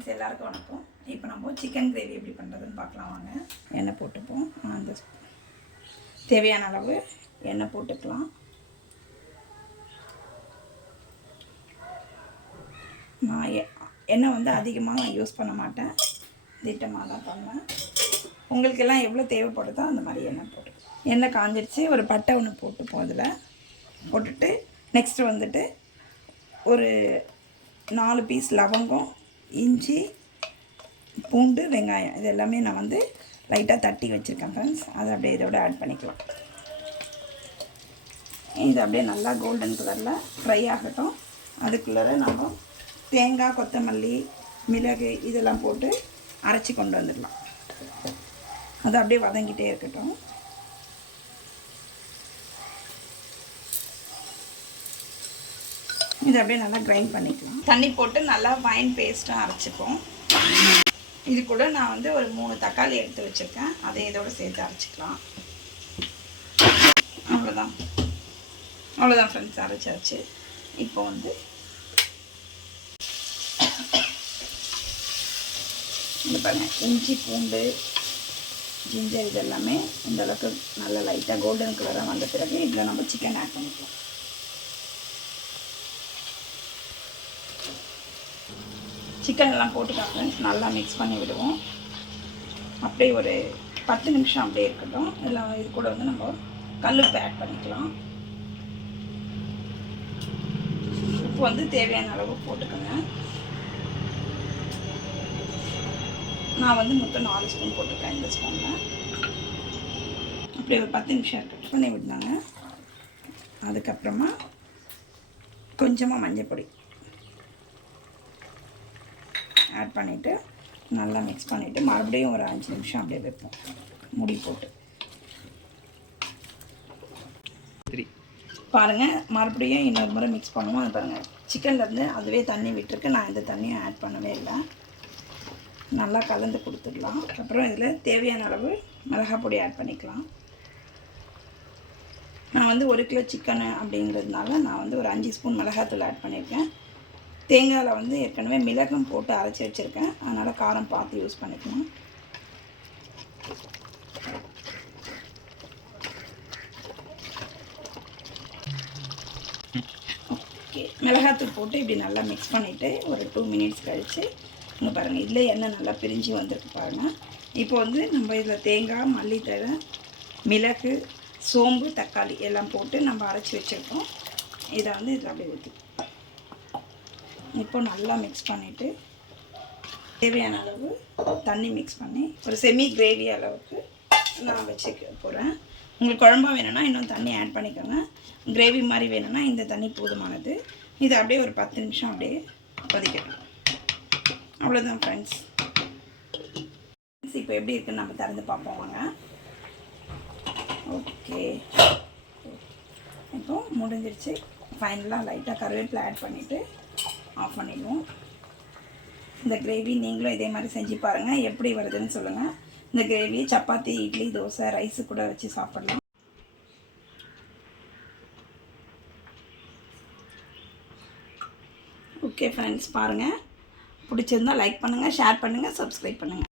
Friends எல்லாருக்கும் வணக்கம். இப்போ நம்ம சிக்கன் கிரேவி எப்படி பண்ணுறதுன்னு பார்க்கலாம் வாங்க. எண்ணெய் போட்டுப்போம். அந்த தேவையான அளவு எண்ணெய் போட்டுக்கலாம். நான் எண்ணெய் வந்து அதிகமாக நான் யூஸ் பண்ண மாட்டேன், திட்டமாக தான் பண்ணேன். உங்களுக்கெல்லாம் எவ்வளோ தேவைப்படுதோ அந்த மாதிரி எண்ணெய் போட்டுக்கலாம். எண்ணெய் காஞ்சிடுச்சு. ஒரு பட்டை ஒன்று போட்டுப்போம். அதில் போட்டுட்டு நெக்ஸ்ட்டு வந்துட்டு ஒரு 4 பீஸ் லவங்கம், இஞ்சி, பூண்டு, வெங்காயம் இது எல்லாமே நான் வந்து லைட்டாக தட்டி வச்சுருக்கேன் ஃப்ரெண்ட்ஸ். அதை அப்படியே இதோட ஆட் பண்ணிக்கலாம். இது அப்படியே நல்லா கோல்டன் கலரில் ஃப்ரை ஆகட்டும். அதுக்குள்ளே நம்ம தேங்காய், கொத்தமல்லி, மிளகு இதெல்லாம் போட்டு அரைச்சி கொண்டு வந்துடலாம். அது அப்படியே வதங்கிட்டே இருக்கட்டும். இது அப்படியே நல்லா கிரைண்ட் பண்ணிக்கலாம். தண்ணி போட்டு நல்லா ஃபைன் பேஸ்ட்டாக அரைச்சிப்போம். இது கூட நான் வந்து ஒரு 3 தக்காளி எடுத்து வச்சுருக்கேன், அதை இதோடு சேர்த்து அரைச்சிக்கலாம். அவ்வளோதான் ஃப்ரெண்ட்ஸ், அரைச்சாச்சு. இப்போ வந்து இந்த பாருங்கள், இஞ்சி, பூண்டு, ஜிஞ்சர் இது எல்லாமே இந்தளவுக்கு நல்லா லைட்டாக கோல்டன் கலராக வந்த பிறகு இதில் நம்ம சிக்கன் ஆட் பண்ணிக்கலாம். சிக்கன் எல்லாம் போட்டுக்காங்க, நல்லா மிக்ஸ் பண்ணி விடுவோம். அப்படியே ஒரு 10 நிமிஷம் அப்படியே இருக்கட்டும். இதில் இது கூட வந்து நம்ம கல்லுப்பு ஆட் பண்ணிக்கலாம். உப்பு வந்து தேவையான அளவு போட்டுக்கோங்க. நான் வந்து மொத்தம் 4 ஸ்பூன் போட்டிருக்கேன் இந்த ஸ்பூனில். அப்படியே ஒரு 10 நிமிஷம் இருக்கட்டும் பண்ணி விட்டாங்க. அதுக்கப்புறமா கொஞ்சமாக மஞ்சள் பொடி ஆட் பண்ணிவிட்டு நல்லா மிக்ஸ் பண்ணிவிட்டு மறுபடியும் ஒரு 5 நிமிஷம் அப்படியே வைப்போம் மூடி போட்டு. பாருங்கள், மறுபடியும் இன்னொரு முறை மிக்ஸ் பண்ணுவோம். அது பாருங்கள், சிக்கன்லேருந்து அதுவே தண்ணி விட்டுருக்கு. நான் இந்த தண்ணியை ஆட் பண்ணவே இல்லை. நல்லா கலந்து கொடுத்துடலாம். அப்புறம் இதில் தேவையான அளவு மிளகாய் பொடி ஆட் பண்ணிக்கலாம். நான் வந்து 1 கிலோ சிக்கனு அப்படிங்கிறதுனால நான் வந்து ஒரு 5 ஸ்பூன் மிளகாத்தூள் ஆட் பண்ணியிருக்கேன். தேங்காயில் வந்து ஏற்கனவே மிளகும் போட்டு அரைச்சி வச்சுருக்கேன், அதனால் காரம் பார்த்து யூஸ் பண்ணிக்கணும். ஓகே, மிளகாத்தூள் போட்டு இப்படி நல்லா மிக்ஸ் பண்ணிவிட்டு ஒரு 2 மினிட்ஸ் கழித்து இங்கே பாருங்கள், இதில் எண்ணெய் நல்லா பிரிஞ்சு வந்திருக்கு பாருங்கள். இப்போ வந்து நம்ம இதில் தேங்காய், மல்லித்தழை, மிளகு, சோம்பு, தக்காளி எல்லாம் போட்டு நம்ம அரைச்சி வச்சுருக்கோம். இதை வந்து இதில் அப்படியே ஊற்றி இப்போ நல்லா மிக்ஸ் பண்ணிவிட்டு தேவையான அளவு தண்ணி மிக்ஸ் பண்ணி ஒரு செமி கிரேவி அளவுக்கு நான் வச்சுக்க போகிறேன். உங்களுக்கு குழம்பா வேணும்னா இன்னும் தண்ணி ஆட் பண்ணிக்கோங்க. கிரேவி மாதிரி வேணும்னா இந்த தண்ணி போதுமானது. இதை அப்படியே ஒரு 10 நிமிஷம் அப்படியே கொதிக்கணும். அவ்வளோதான் ஃப்ரெண்ட்ஸ். இப்போ எப்படி இருக்குன்னு நம்ம திறந்து பார்ப்போம் வாங்க. ஓகே, இப்போ முடிஞ்சிருச்சு. ஃபைனலாக லைட்டாக கருவேப்பிலை ஆட் பண்ணிவிட்டு ஆஃப் பண்ணிடுவோம். இந்த கிரேவி நீங்களும் இதே மாதிரி செஞ்சு பாருங்கள், எப்படி வருதுன்னு சொல்லுங்கள். இந்த கிரேவி சப்பாத்தி, இட்லி, தோசை, ரைஸு கூட வச்சு சாப்பிட்லாம். ஓகே ஃப்ரெண்ட்ஸ், பாருங்கள், பிடிச்சிருந்தால் லைக் பண்ணுங்கள், ஷேர் பண்ணுங்கள், சப்ஸ்கிரைப் பண்ணுங்கள்.